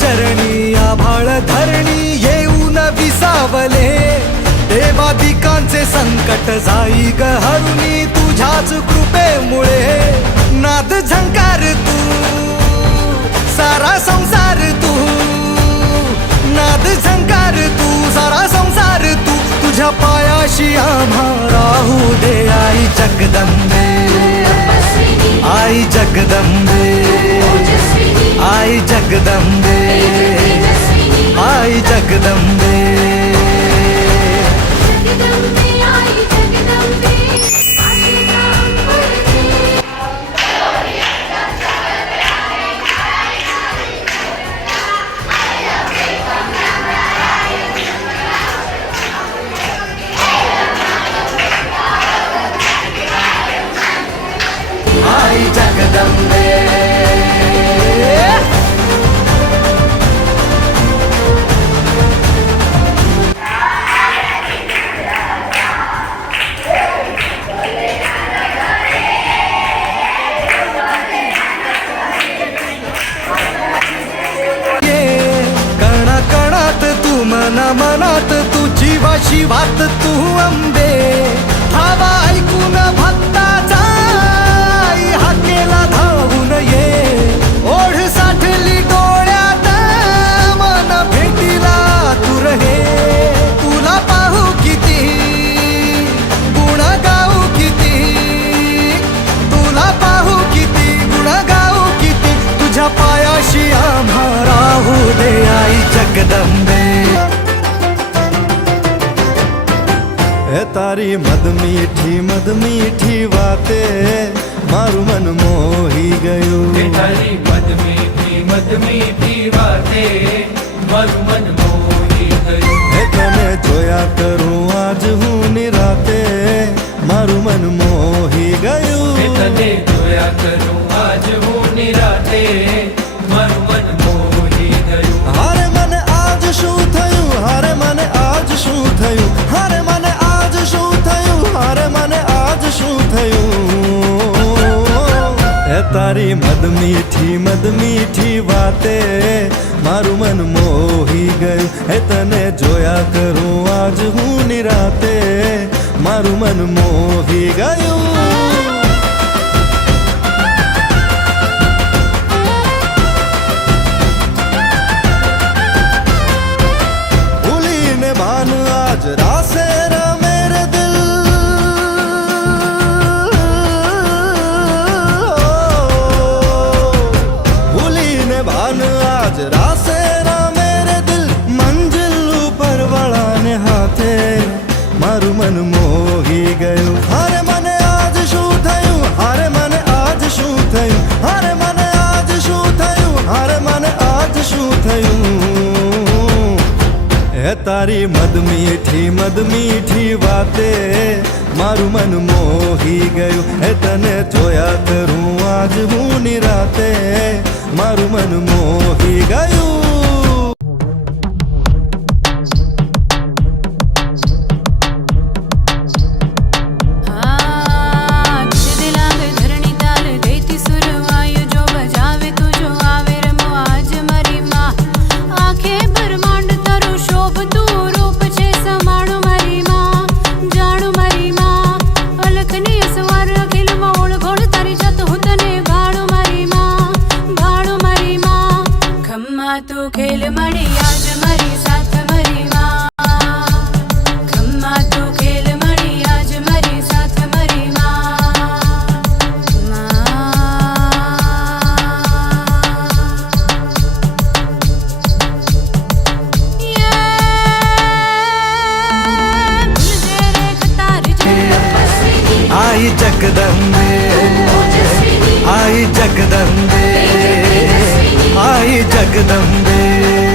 चरणी आभाळ धरणी येऊन विसावले देवादिकांचे संकट जाई ग हरुणी तुझ्याच कृपेमुळे नाद झंकार तू सारा संसार तू नाद झंकार तू सारा संसार तू तुझ्या पायाशी आम्हा राहू दे आई जगदंबे आई जगदंबे आई जगदंबे आई जगदंबे आई जगदंबे कणाकणात तू मना मनात तू जीवाशी वात तू अंबे धावा ऐकून भक्ताचा हाकेला धावून ये ओढ साठली डोळ्यात मन भेटीला तू रहे तुला पाहू किती गुण गाऊ किती तुला पाहू किती गुण गाऊ किती तुझ्या पायाशी आम्हा राहू दे आई जगदंबे तारी मद मीठी वाते मारू मन मोही गयो तारी मद मीठी वाते मारू मन मोही गयो तने जोया करूं आज हूँ निराते मारू मन मोही गयो तने जोया करूं आज हूँ निराते मारू मन मोही गयो हारे मन आज शू थયું हारे मन आज शू थયું हारे मन आज शू थયું हारे मन आज शू थયું तारी मद मीठी वाते मारू मन मोही गયું हे तने जोया करूं आज हूँ निराते मारू मन मोही गયું भूलीने भान आज रासे मेरे दिल भूलीने भान आज रासे मेरे दिल मंजिल ऊपर वळाने हाथे मारू मन मोही गयो हारे मन आज शू थયું हारे मन आज शू थયું हारे मन आज शू थયું हारे मन आज शू थયું तारी मद मीठी वाते मारू मन मोही गयो हे तने जोया करूं आज हूँ निराते मारू मन मोही गयो तू खेल मणि आज मरी साथ मरी माँ खम्मा तू खेल मणि आज मरी साथ मरी आई जगदंबे आई जगदंबे आई जगदंबे